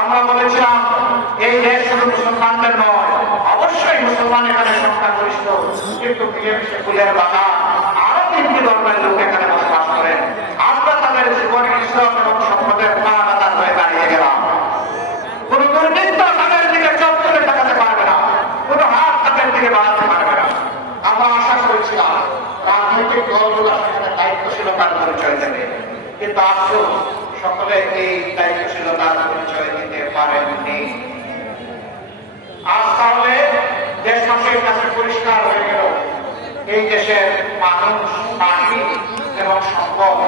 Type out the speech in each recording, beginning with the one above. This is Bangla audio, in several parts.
আমরা বলেছিলাম, এই দেশ শুধু মুসলমানদের নয়, অবশ্যই মুসলমান এখানে সংখ্যাগরিষ্ঠ, কিন্তু ফুলের বাগান আরও তিনটি ধর্মের লোক এখানে বসবাস করেন। আমরা তাদের জীবনে ইসলাম এবং সম্পদের পাহাড়াদার হয়ে দাঁড়িয়ে গেলাম। আমরা আশা করেছিলাম, রাজনৈতিক দলগুলো সেখানে দায়িত্বশীলতার পরিচয় দেবে। কিন্তু আফসোস সকলে এই দায়িত্বশীলতার পরিচয় দিতে পারেননি। আজ তাহলে দেশবাসীর কাছে পরিষ্কার হয়ে গেল, এই দেশের মানুষ মাটি এবং সম্পদ,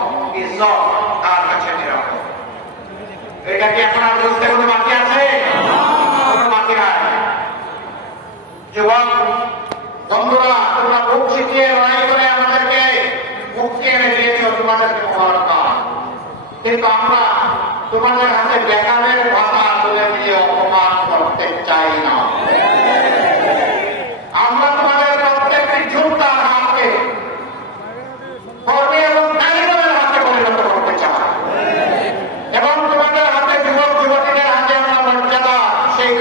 ইজ্জত তার কাছে নিরাপদ। এটা কি এখন আর বুঝতে কোনো বাকি আছে? বাকি নাই। যুবক, বন্ধুরা, তোমরা বুক শিখিয়ে লড়াই করে আমাদেরকে মুক্তি এনে দিয়েছ, তোমাদেরকে কিন্তু আমরা তোমাদের হাতে বেকারের ভাষা তুলে দিয়ে অপমান করতে চাই না। আমরা তোমাদের হাতে যুবক হাতে আমরা মর্যাদা, সেই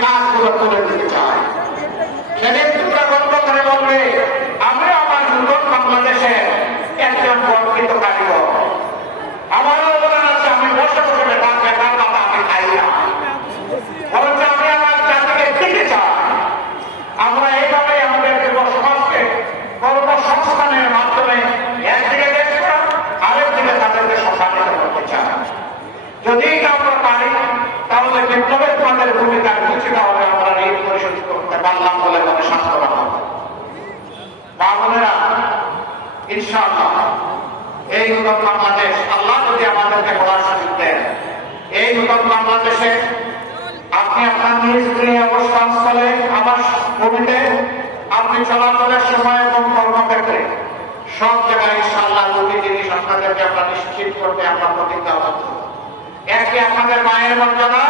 তুলে চাই। বলবে আমি আমার নতুন বাংলাদেশের একজন কারিগর। যদি এটা আমরা পারি, তাহলে বিপ্লবের তোমাদের ভূমিকা কিছুটা হবে আমরা ঋণ পরিশোধ করতে পারলাম বলে মনে সান্ত্বনা হবে মা এই নূতন বাংলাদেশ, আল্লাহ যদি আমাদেরকে বলার সুযোগ দেন, এই নূতন বাংলাদেশে আপনি আপনার নিজ গৃহে অবস্থান স্থলে আমার ভূমিতে আপনি চলাচলের সময় এবং কর্মক্ষেত্রে সব জায়গায় ইনশাআল্লাহ দুটি জিনিস আপনাদেরকে আমরা নিশ্চিত করতে আমরা প্রতিজ্ঞাবদ্ধ। একটি আপনাদের মায়ের মর্যাদা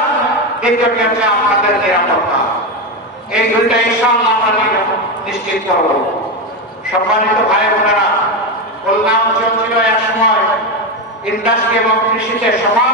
দ্বিতীয়টি হচ্ছে আপনাদের নিরাপত্তা। এই দুইটা আমরা নিশ্চিত করব। সম্মানিত ভাই বোনেরা খুলনা অঞ্চল ছিল এক সময়। ইন্ডাস্ট্রি এবং কৃষিতে সমান